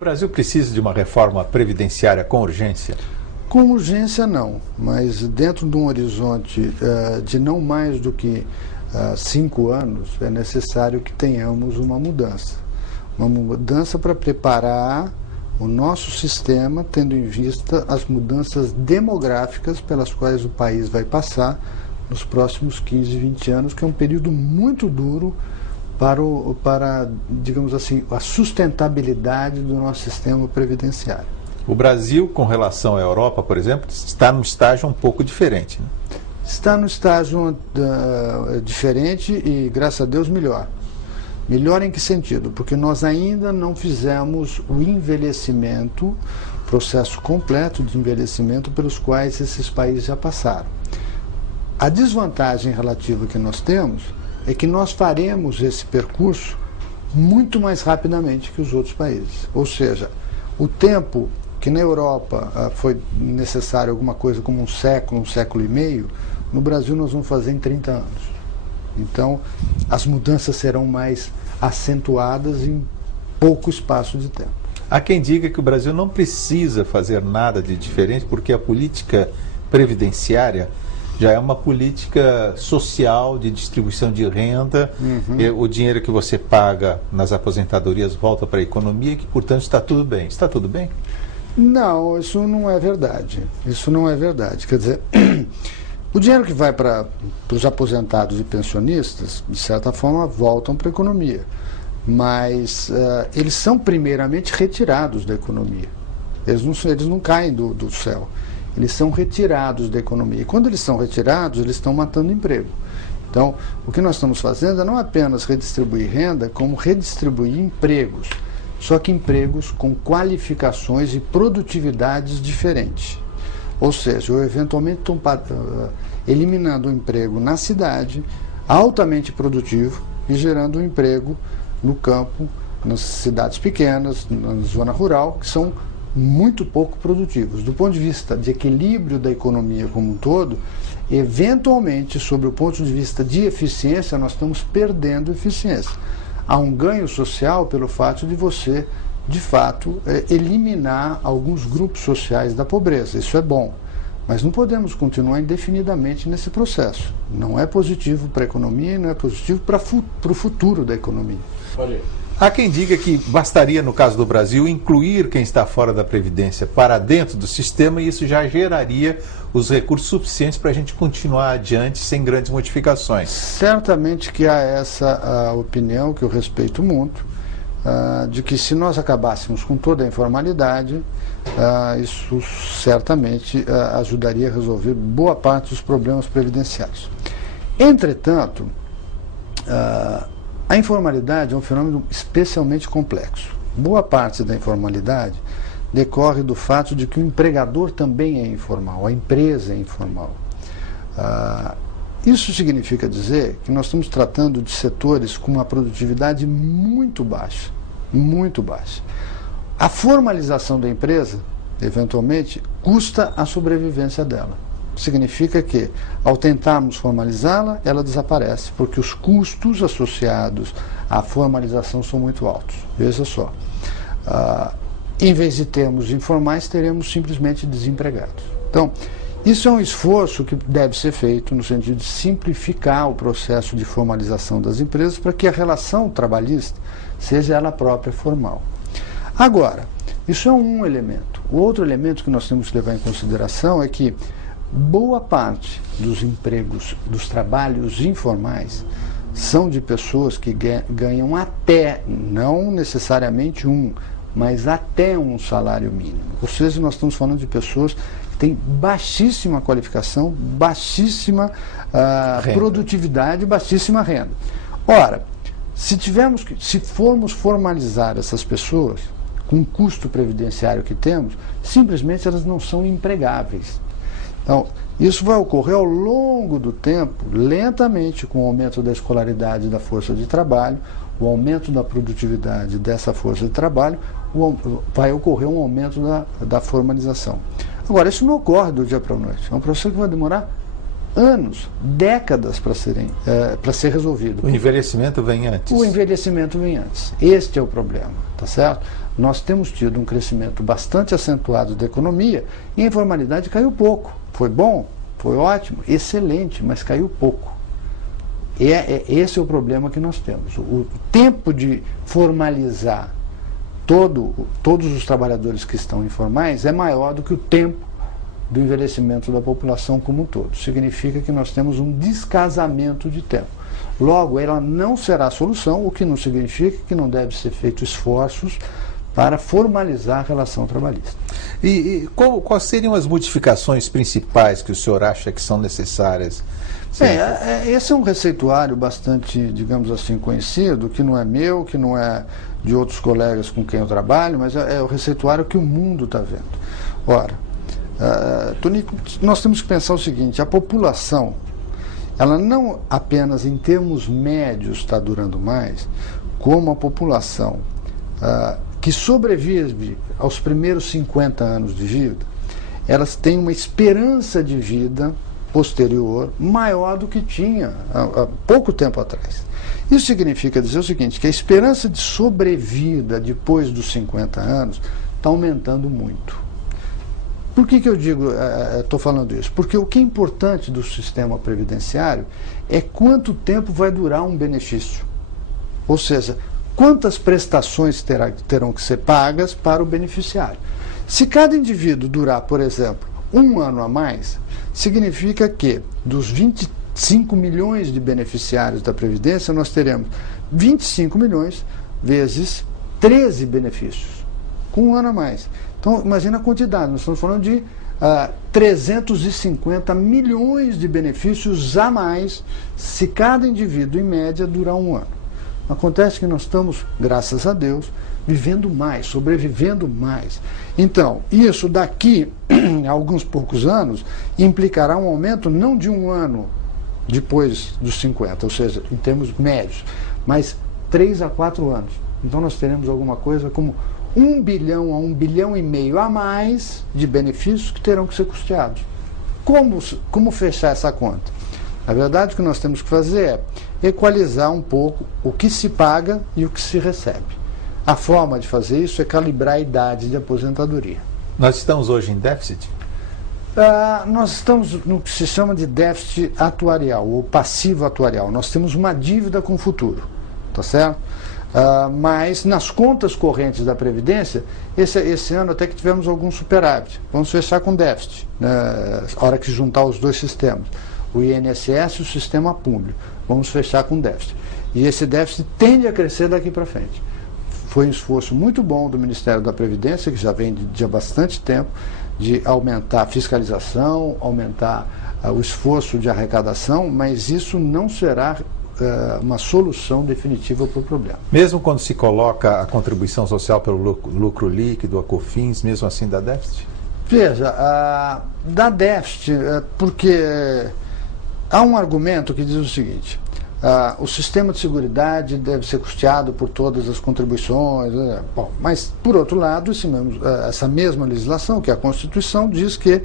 O Brasil precisa de uma reforma previdenciária com urgência? Com urgência não, mas dentro de um horizonte de não mais do que 5 anos, é necessário que tenhamos uma mudança. Uma mudança para preparar o nosso sistema, tendo em vista as mudanças demográficas pelas quais o país vai passar nos próximos 15, 20 anos, que é um período muito duro para, digamos assim, a sustentabilidade do nosso sistema previdenciário. O Brasil, com relação à Europa, por exemplo, está num estágio um pouco diferente, né? Está num estágio diferente e, graças a Deus, melhor. Melhor em que sentido? Porque nós ainda não fizemos o envelhecimento, processo completo de envelhecimento pelos quais esses países já passaram. A desvantagem relativa que nós temos é que nós faremos esse percurso muito mais rapidamente que os outros países. Ou seja, o tempo que na Europa foi necessário alguma coisa como um século e meio, no Brasil nós vamos fazer em 30 anos. Então, as mudanças serão mais acentuadas em pouco espaço de tempo. Há quem diga que o Brasil não precisa fazer nada de diferente porque a política previdenciária já é uma política social de distribuição de renda, o dinheiro que você paga nas aposentadorias volta para a economia e que, portanto, está tudo bem. Está tudo bem? Não, isso não é verdade. Isso não é verdade. Quer dizer, o dinheiro que vai para os aposentados e pensionistas, de certa forma, voltam para a economia. Mas eles são primeiramente retirados da economia. Eles não caem do céu. Eles são retirados da economia. E quando eles são retirados, eles estão matando emprego. Então, o que nós estamos fazendo é não apenas redistribuir renda, como redistribuir empregos. Só que empregos com qualificações e produtividades diferentes. Ou seja, eu eventualmente estou eliminando um emprego na cidade, altamente produtivo, e gerando um emprego no campo, nas cidades pequenas, na zona rural, que são muito pouco produtivos. Do ponto de vista de equilíbrio da economia como um todo, eventualmente, sobre o ponto de vista de eficiência, nós estamos perdendo eficiência. Há um ganho social pelo fato de você, de fato, eliminar alguns grupos sociais da pobreza. Isso é bom, mas não podemos continuar indefinidamente nesse processo. Não é positivo para a economia e não é positivo para o futuro da economia. Há quem diga que bastaria, no caso do Brasil, incluir quem está fora da Previdência para dentro do sistema e isso já geraria os recursos suficientes para a gente continuar adiante sem grandes modificações. Certamente que há essa opinião, que eu respeito muito, de que se nós acabássemos com toda a informalidade, isso certamente ajudaria a resolver boa parte dos problemas previdenciários. Entretanto, a informalidade é um fenômeno especialmente complexo. Boa parte da informalidade decorre do fato de que o empregador também é informal, a empresa é informal. Isso significa dizer que nós estamos tratando de setores com uma produtividade muito baixa, muito baixa. A formalização da empresa, eventualmente, custa a sobrevivência dela. Significa que, ao tentarmos formalizá-la, ela desaparece, porque os custos associados à formalização são muito altos. Veja só, em vez de termos informais, teremos simplesmente desempregados. Então, isso é um esforço que deve ser feito no sentido de simplificar o processo de formalização das empresas para que a relação trabalhista seja ela própria formal. Agora, isso é um elemento. O outro elemento que nós temos que levar em consideração é que boa parte dos empregos, dos trabalhos informais, são de pessoas que ganham até, não necessariamente mas até um salário mínimo. Ou seja, nós estamos falando de pessoas que têm baixíssima qualificação, baixíssima produtividade, baixíssima renda. Ora, se formos formalizar essas pessoas, com o custo previdenciário que temos, simplesmente elas não são empregáveis. Então, isso vai ocorrer ao longo do tempo, lentamente, com o aumento da escolaridade da força de trabalho, o aumento da produtividade dessa força de trabalho, vai ocorrer um aumento da formalização. Agora, isso não ocorre do dia para a noite. É um processo que vai demorar anos, décadas para ser resolvido. O envelhecimento vem antes. O envelhecimento vem antes. Este é o problema, tá certo? nós temos tido um crescimento bastante acentuado da economia e a informalidade caiu pouco. Foi bom? Foi ótimo? Excelente, mas caiu pouco. Esse é o problema que nós temos. O tempo de formalizar todos os trabalhadores que estão informais é maior do que o tempo do envelhecimento da população como um todo. Significa que nós temos um descasamento de tempo. Logo, ela não será a solução, o que não significa que não deve ser feito esforços para formalizar a relação trabalhista. Quais seriam as modificações principais que o senhor acha que são necessárias? Esse é um receituário bastante, digamos assim, conhecido, que não é meu, que não é de outros colegas com quem eu trabalho, mas é o receituário que o mundo está vendo. Ora, Tonico, nós temos que pensar o seguinte: a população, ela não apenas em termos médios está durando mais, como a população que sobrevive aos primeiros 50 anos de vida, elas têm uma esperança de vida posterior maior do que tinha há pouco tempo atrás. Isso significa dizer o seguinte, que a esperança de sobrevida depois dos 50 anos está aumentando muito. Por que eu digo, estou falando isso? Porque o que é importante do sistema previdenciário é quanto tempo vai durar um benefício. Ou seja, quantas prestações terão que ser pagas para o beneficiário. Se cada indivíduo durar, por exemplo, 1 ano a mais, significa que dos 25 milhões de beneficiários da Previdência, nós teremos 25 milhões vezes 13 benefícios, com 1 ano a mais. Então, imagina a quantidade, nós estamos falando de 350 milhões de benefícios a mais, se cada indivíduo, em média, durar 1 ano. Acontece que nós estamos, graças a Deus, vivendo mais, sobrevivendo mais. Então, isso daqui a alguns poucos anos implicará um aumento não de 1 ano depois dos 50, ou seja, em termos médios, mas 3 a 4 anos. Então nós teremos alguma coisa como 1 bilhão a 1,5 bilhão a mais de benefícios que terão que ser custeados. Como fechar essa conta? A verdade que nós temos que fazer é equalizar um pouco o que se paga e o que se recebe. A forma de fazer isso é calibrar a idade de aposentadoria. Nós estamos hoje em déficit? Nós estamos no que se chama de déficit atuarial, ou passivo atuarial. Nós temos uma dívida com o futuro, tá certo? Mas nas contas correntes da Previdência, esse ano até que tivemos algum superávit. Vamos fechar com déficit, na hora que juntar os dois sistemas, o INSS e o sistema público. Vamos fechar com déficit. E esse déficit tende a crescer daqui para frente. Foi um esforço muito bom do Ministério da Previdência, que já vem de bastante tempo, de aumentar a fiscalização, aumentar o esforço de arrecadação, mas isso não será uma solução definitiva para o problema. Mesmo quando se coloca a contribuição social pelo lucro líquido, a COFINS, mesmo assim dá déficit? Veja, dá déficit porque há um argumento que diz o seguinte: o sistema de seguridade deve ser custeado por todas as contribuições. Bom, mas, por outro lado, essa mesma legislação, que é a Constituição, diz que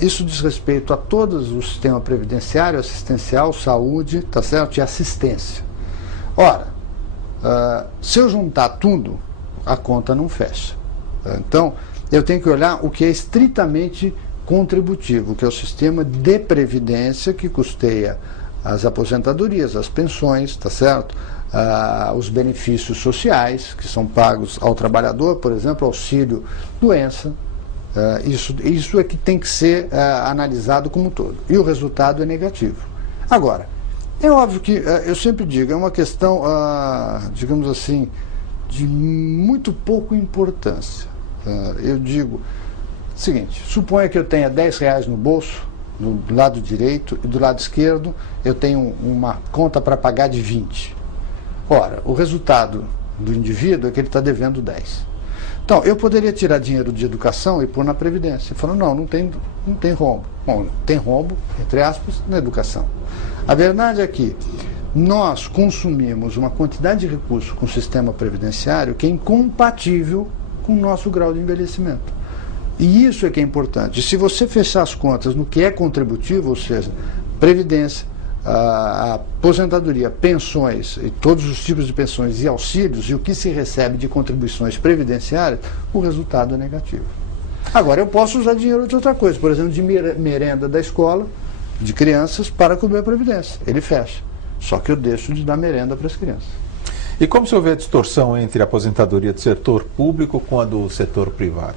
isso diz respeito a todo o sistema previdenciário, assistencial, saúde, tá certo? E assistência. Ora, se eu juntar tudo, a conta não fecha. Então, eu tenho que olhar o que é estritamente contributivo, que é o sistema de previdência que custeia as aposentadorias, as pensões, tá certo? Os benefícios sociais que são pagos ao trabalhador, por exemplo, auxílio doença. Isso é que tem que ser analisado como um todo. E o resultado é negativo. Agora, é óbvio que, eu sempre digo, é uma questão, digamos assim, de muito pouca importância. Eu digo o seguinte: suponha que eu tenha R$10 no bolso, do lado direito, e do lado esquerdo eu tenho uma conta para pagar de 20. Ora, o resultado do indivíduo é que ele está devendo 10. Então, eu poderia tirar dinheiro de educação e pôr na Previdência. Falando, não tem rombo. Bom, tem rombo, entre aspas, na educação. A verdade é que nós consumimos uma quantidade de recursos com o sistema previdenciário que é incompatível com o nosso grau de envelhecimento. E isso é que é importante. Se você fechar as contas no que é contributivo, ou seja, previdência, a aposentadoria, pensões, e todos os tipos de pensões e auxílios, e o que se recebe de contribuições previdenciárias, o resultado é negativo. Agora, eu posso usar dinheiro de outra coisa, por exemplo, de merenda da escola, de crianças, para cobrir a Previdência. Ele fecha. Só que eu deixo de dar merenda para as crianças. E como se houver distorção entre a aposentadoria do setor público com a do setor privado?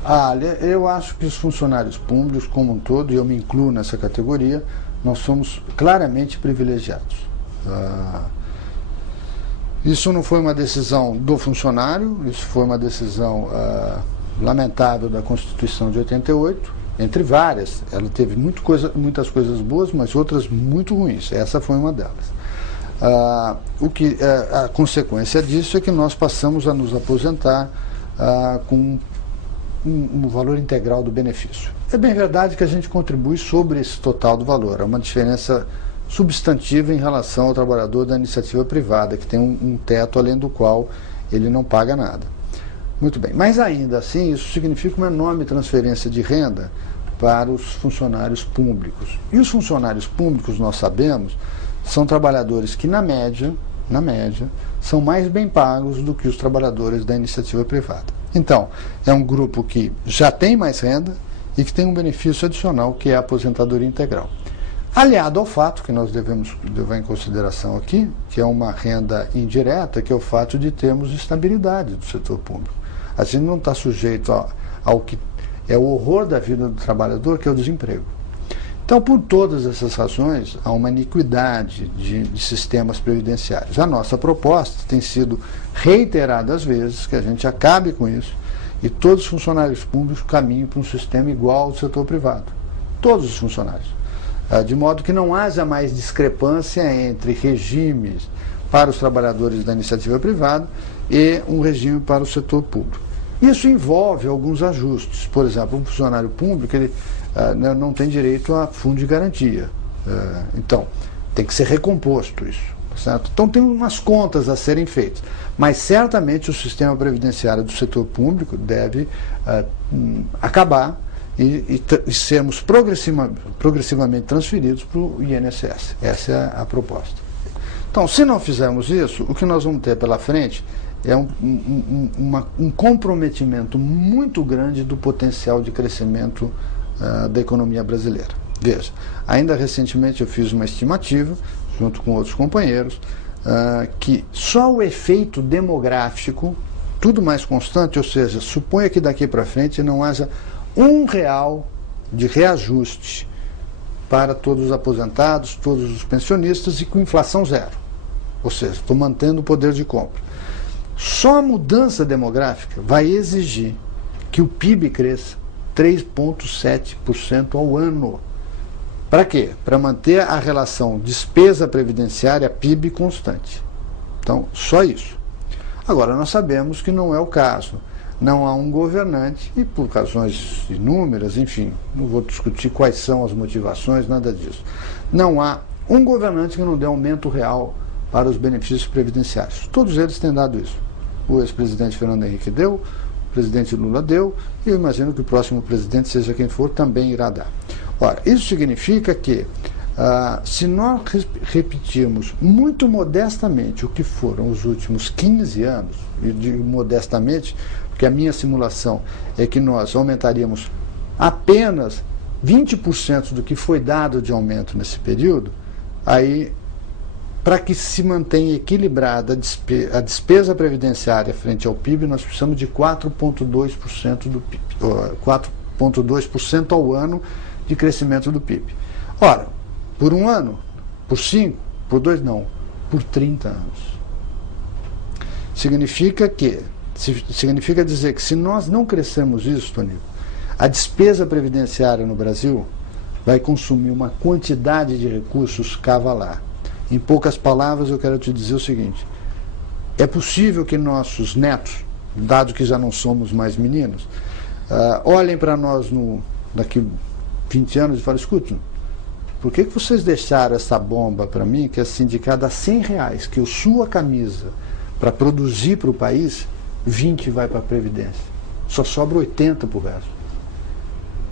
Eu acho que os funcionários públicos, como um todo, e eu me incluo nessa categoria, nós somos claramente privilegiados. Isso não foi uma decisão do funcionário, isso foi uma decisão lamentável da Constituição de 88, entre várias. Ela teve muitas coisas boas, mas outras muito ruins. Essa foi uma delas. A consequência disso é que nós passamos a nos aposentar com um valor integral do benefício. É bem verdade que a gente contribui sobre esse total do valor. É uma diferença substantiva em relação ao trabalhador da iniciativa privada, que tem um teto além do qual ele não paga nada. Muito bem, mas ainda assim isso significa uma enorme transferência de renda para os funcionários públicos. E os funcionários públicos, nós sabemos, são trabalhadores que, na média, são mais bem pagos do que os trabalhadores da iniciativa privada. Então, é um grupo que já tem mais renda e que tem um benefício adicional, que é a aposentadoria integral. Aliado ao fato, que nós devemos levar em consideração aqui, que é uma renda indireta, que é o fato de termos estabilidade do setor público. A gente não está sujeito ao que é o horror da vida do trabalhador, que é o desemprego. Então, por todas essas razões, há uma iniquidade de sistemas previdenciários. A nossa proposta tem sido reiteradas vezes que a gente acabe com isso e todos os funcionários públicos caminhem para um sistema igual ao do setor privado. Todos os funcionários. De modo que não haja mais discrepância entre regimes para os trabalhadores da iniciativa privada e um regime para o setor público. Isso envolve alguns ajustes. Por exemplo, um funcionário público ele não tem direito a fundo de garantia. Então, tem que ser recomposto isso. Certo? Então, tem umas contas a serem feitas. Mas, certamente, o sistema previdenciário do setor público deve acabar e sermos progressivamente transferidos para o INSS. Essa é a proposta. Então, se não fizermos isso, o que nós vamos ter pela frente é um comprometimento muito grande do potencial de crescimento da economia brasileira. Veja, ainda recentemente eu fiz uma estimativa, junto com outros companheiros, que só o efeito demográfico, tudo mais constante, ou seja, suponha que daqui para frente não haja R$1 de reajuste para todos os aposentados, todos os pensionistas e com inflação zero. Ou seja, estou mantendo o poder de compra. Só a mudança demográfica vai exigir que o PIB cresça 3,7% ao ano. Para quê? Para manter a relação despesa previdenciária PIB constante. Então, só isso. Agora, nós sabemos que não é o caso. Não há um governante, e por razões inúmeras, enfim, não vou discutir quais são as motivações, nada disso. Não há um governante que não dê aumento real para os benefícios previdenciários. Todos eles têm dado isso. O ex-presidente Fernando Henrique deu, o presidente Lula deu, e eu imagino que o próximo presidente, seja quem for, também irá dar. Ora, isso significa que, se nós repetirmos muito modestamente o que foram os últimos 15 anos, e digo modestamente, porque a minha simulação é que nós aumentaríamos apenas 20% do que foi dado de aumento nesse período, aí, para que se mantenha equilibrada a despesa previdenciária frente ao PIB, nós precisamos de 4,2% do PIB, 4,2% ao ano de crescimento do PIB. Ora, por um ano, por 5, por 2 não, por 30 anos. Significa dizer que se nós não crescermos isso, Tonico, a despesa previdenciária no Brasil vai consumir uma quantidade de recursos cavalar. Em poucas palavras, eu quero te dizer o seguinte: é possível que nossos netos, dado que já não somos mais meninos, olhem para nós daqui 20 anos e falem: escuta, por que vocês deixaram essa bomba para mim, que é sindicada a R$100, que eu suo a camisa para produzir para o país, 20 vai para a Previdência, só sobra 80 para o resto.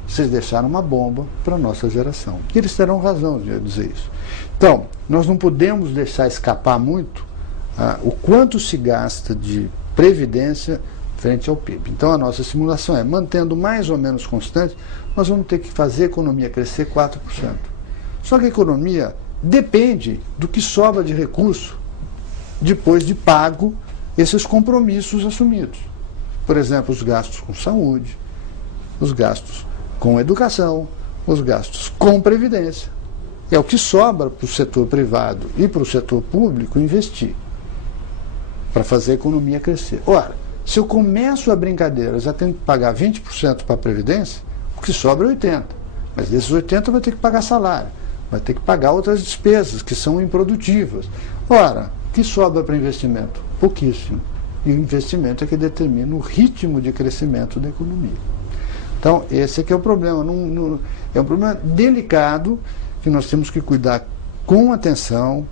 vocês deixaram uma bomba para a nossa geração. E eles terão razão de dizer isso. Então, nós não podemos deixar escapar muito o quanto se gasta de previdência frente ao PIB. Então, a nossa simulação é, mantendo mais ou menos constante, nós vamos ter que fazer a economia crescer 4%. Só que a economia depende do que sobra de recurso depois de pago esses compromissos assumidos. Por exemplo, os gastos com saúde, os gastos com educação, os gastos com previdência. É o que sobra para o setor privado e para o setor público investir para fazer a economia crescer. Ora, se eu começo a brincadeira, já tenho que pagar 20% para a previdência, o que sobra é 80%. Mas desses 80% vai ter que pagar salário, vai ter que pagar outras despesas que são improdutivas. Ora, o que sobra para investimento? Pouquíssimo. E o investimento é que determina o ritmo de crescimento da economia. Então, esse é que é o problema. É um problema delicado que nós temos que cuidar com atenção.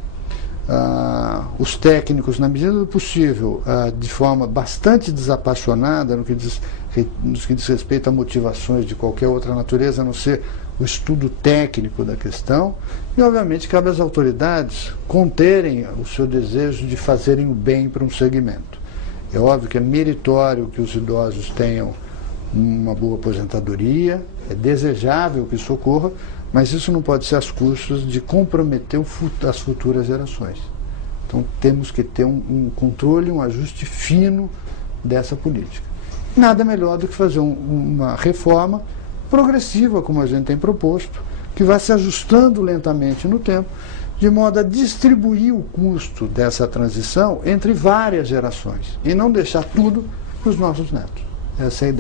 Os técnicos, na medida do possível, de forma bastante desapaixonada no que diz respeito a motivações de qualquer outra natureza, a não ser o estudo técnico da questão, e obviamente cabe às autoridades conterem o seu desejo de fazerem o bem para um segmento. É óbvio que é meritório que os idosos tenham uma boa aposentadoria, é desejável que isso ocorra, mas isso não pode ser às custas de comprometer as futuras gerações. Então temos que ter um controle, um ajuste fino dessa política. Nada melhor do que fazer uma reforma progressiva, como a gente tem proposto, que vai se ajustando lentamente no tempo, de modo a distribuir o custo dessa transição entre várias gerações e não deixar tudo para os nossos netos. Essa é a ideia.